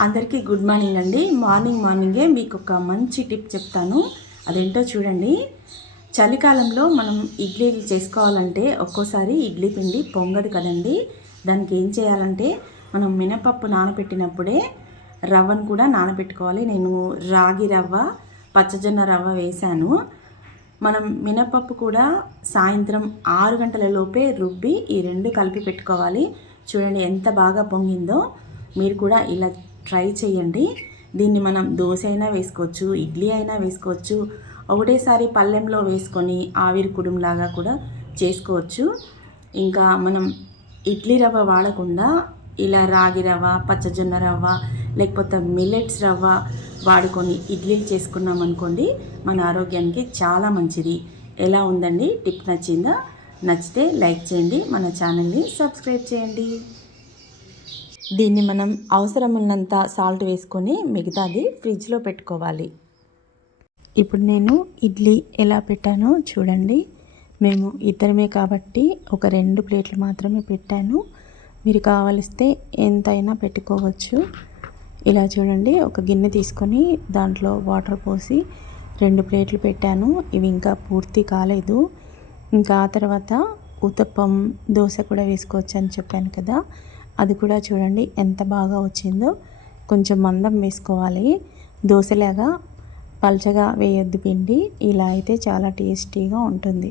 అందరికీ good morning అండి. Morning మార్నింగే మీకు ఒక మంచి టిప్ చెప్తాను. అదేంటో చూడండి. చలికాలంలో మనం ఇడ్లీలు చేసుకోవాలంటే ఒక్కోసారి ఇడ్లీ పిండి పొంగదు కదండి. దానికి ఏం చేయాలంటే మనం మినపప్పు నానబెట్టినప్పుడే రవ్వను కూడా నానబెట్టుకోవాలి నేను రాగి రవ్వ పచ్చజొన్న రవ్వ వేశాను. మనం మినపప్పు కూడా సాయంత్రం ఆరు గంటల లోపే రుబ్బి ఈ రెండు కలిపి పెట్టుకోవాలి. చూడండి ఎంత బాగా పొంగిందో. మీరు కూడా ఇలా ట్రై చేయండి. దీన్ని మనం దోశ అయినా వేసుకోవచ్చు ఇడ్లీ అయినా వేసుకోవచ్చు ఒకటేసారి పళ్ళెంలో వేసుకొని ఆవిరి కుడుంలాగా కూడా చేసుకోవచ్చు. ఇంకా మనం ఇడ్లీ రవ్వ వాడకుండా ఇలా రాగి రవ్వ పచ్చజొన్న రవ్వ లేకపోతే మిల్లెట్స్ రవ్వ వాడుకొని ఇడ్లీలు చేసుకున్నాం అనుకోండి మన ఆరోగ్యానికి చాలా మంచిది. ఎలా ఉందండి? టిప్ నచ్చిందా? నచ్చితే లైక్ చేయండి మన ఛానల్ని సబ్స్క్రైబ్ చేయండి. దీన్ని మనం అవసరం ఉన్నంత సాల్ట్ వేసుకొని మిగతాది ఫ్రిడ్జ్లో పెట్టుకోవాలి. ఇప్పుడు నేను ఇడ్లీ ఎలా పెట్టానో చూడండి. మేము ఇద్దరమే కాబట్టి ఒక రెండు ప్లేట్లు మాత్రమే పెట్టాను. మీరు కావలిస్తే ఎంతైనా పెట్టుకోవచ్చు. ఇలా చూడండి ఒక గిన్నె తీసుకొని దాంట్లో వాటర్ పోసి రెండు ప్లేట్లు పెట్టాను. ఇవి ఇంకా పూర్తి కాలేదు. ఇంకా ఆ తర్వాత ఉతప్పం దోశ కూడా వేసుకోవచ్చు అని చెప్పాను కదా. అది కూడా చూడండి ఎంత బాగా వచ్చిందో. కొంచెం మందం వేసుకోవాలి. దోశలాగా పల్చగా వేయొద్దు పిండి. ఇలా అయితే చాలా టేస్టీగా ఉంటుంది.